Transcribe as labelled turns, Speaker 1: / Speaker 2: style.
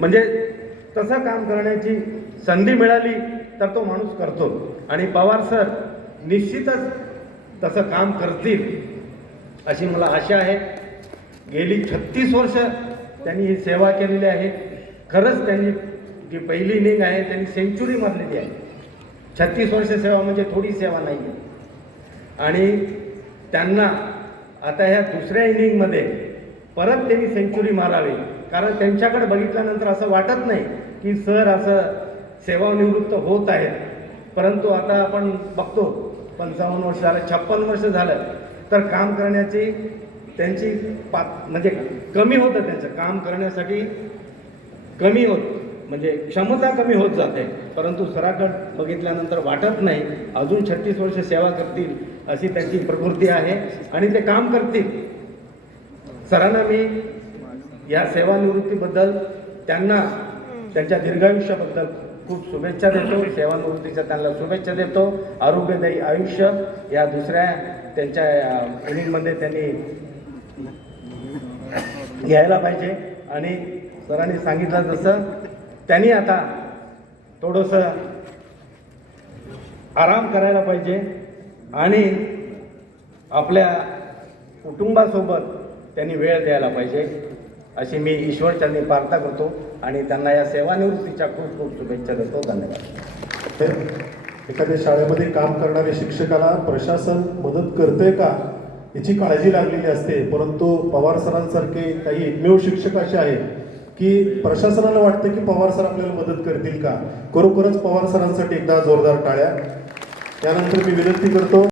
Speaker 1: म्हणजे तसं काम करण्याची संधी मिळाली तर तो माणूस करतो. आणि पवार सर निश्चितच तसं काम करतील अशी मला आशा आहे. गेली छत्तीस वर्ष त्यांनी ही सेवा केलेली आहे. खरंच त्यांनी जी पहिली इनिंग आहे त्यांनी सेंचुरी मारलेली आहे. छत्तीस वर्ष सेवा म्हणजे थोडी सेवा नाही आहे आणि त्यांना आता ह्या दुसऱ्या इनिंगमध्ये परत त्यांनी सेंचुरी मारावी. कारण त्यांच्याकडे बघितल्यानंतर असं वाटत नाही की सर असं सेवानिवृत्त होत आहेत. परंतु आता आपण बघतो पंचावन्न वर्ष झालं छप्पन वर्ष झालं तर काम करण्याची त्यांची पा म्हणजे कमी होतं त्यांचं. काम करण्यासाठी कमी होत म्हणजे क्षमता कमी होत जाते. परंतु सराकड बघितल्यानंतर वाटत नाही अजून छत्तीस वर्ष सेवा करतील अशी त्यांची प्रकृती आहे आणि ते काम करतील. सरांना मी या सेवानिवृत्तीबद्दल त्यांना त्यांच्या दीर्घायुष्याबद्दल खूप शुभेच्छा देतो. सेवानिवृत्तीच्या त्यांना शुभेच्छा देतो. आरोग्यदायी आयुष्य या दुसऱ्या त्यांच्या इनिंगमध्ये त्यांनी घ्यायला पाहिजे. आणि सरांनी सांगितलं जसं त्यांनी आता थोडंसं आराम करायला पाहिजे. आणि आपल्या कुटुंबासोबत त्यांनी वेळ द्यायला पाहिजे. अशी मी ईश्वरचरणी प्रार्थना करतो आणि त्यांना या सेवानिवृत्तीच्या खूप खूप शुभेच्छा देतो. धन्यवाद.
Speaker 2: एखाद्या शाळेमध्ये काम करणाऱ्या शिक्षकाला प्रशासन मदत करते का? याची काळजी लागलेली असते परंतु पवार सरांसारखे काही एकमेव शिक्षक असे आहेत की प्रशासनाला वाटतं की पवार सर आपल्याला मदत करतील का? खरोखरच पवार सरांसाठी एकदा जोरदार टाळ्या. त्यानंतर मी विनंती करतो